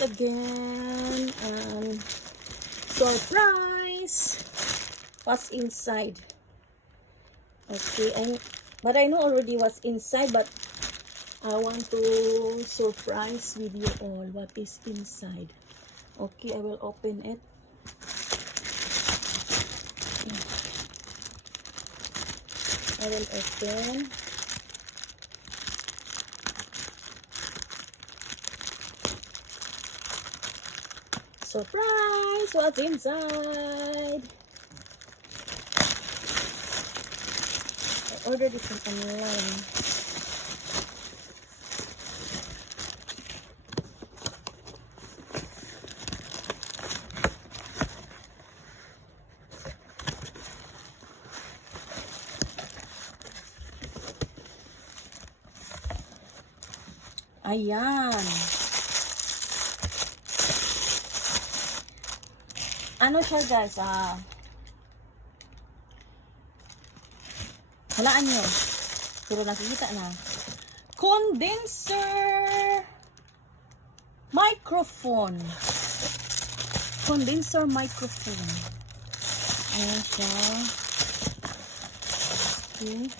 guys again, and surprise, what's inside. Okay, but I know already what's inside, but I want to surprise with you all what is inside. Okay, I will open it. I will open. Surprise! What's inside? I ordered this online. Ayan. Ano siya guys? Halaan nyo. Pero nakikita na. Condenser microphone. Condenser microphone. Ayan siya. Okay.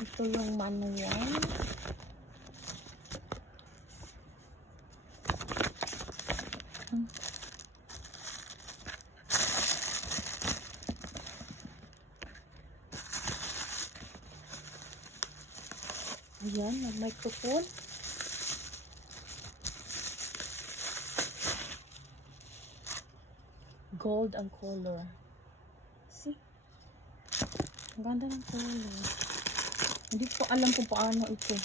Ito yung manual. Ayan, yung microphone. Gold ang color. See? Ang ganda ng color. Hindi ko alam kung paano ito. Okay.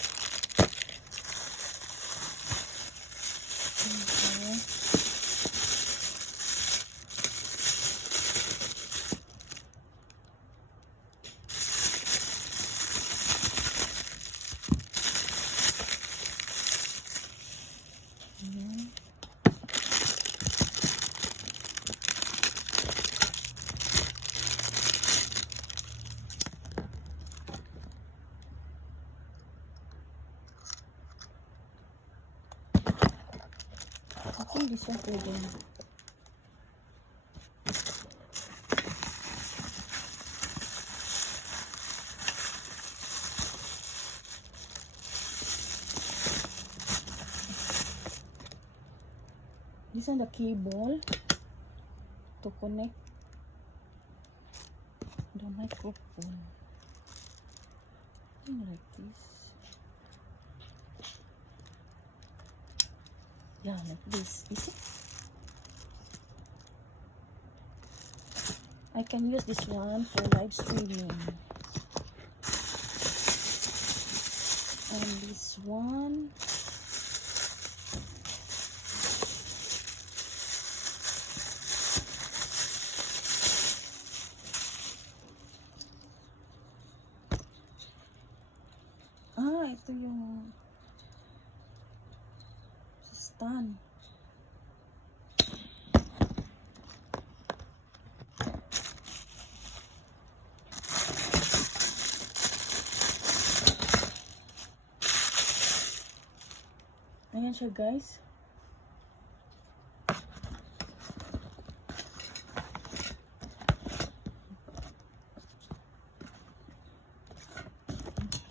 Okay, this one pwede na. This is the cable to connect the microphone. Like this. Yeah, like this. You see? I can use this one for live streaming. And this one. Ito yung stand. Ayan siya guys.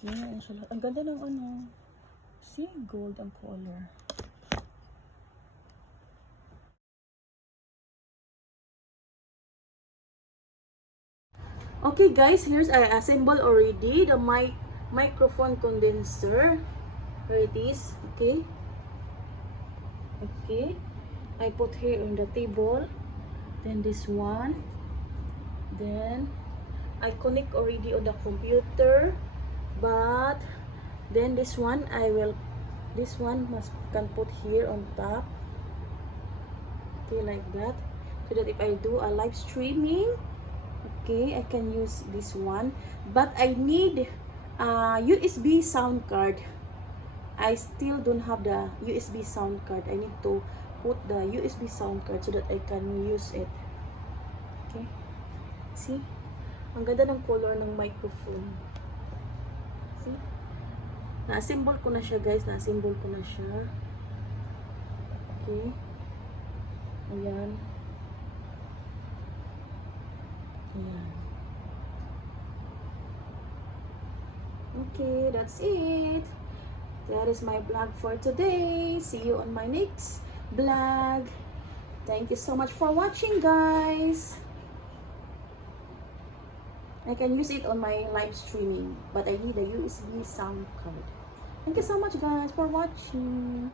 Ayan siya. Ang ganda ng ano. See? Gold ang color. Okay guys, here's I assemble already the microphone condenser. Here it is. Okay. Okay. I put here on the table. Then this one. Then I connect already on the computer. But then this one can put here on top. Okay, like that. So that if I do a live streaming, okay, I can use this one. But I need a USB sound card. I still don't have the USB sound card. I need to put the USB sound card so that I can use it. Okay. See? Ang ganda ng color ng microphone. See? Na-assemble ko na siya guys. Na-assemble ko na siya. Okay. Ayan. Ayan. Okay, that's it. That is my vlog for today. See you on my next vlog. Thank you so much for watching, guys. I can use it on my live streaming, but I need a USB sound card. Thank you so much, guys, for watching.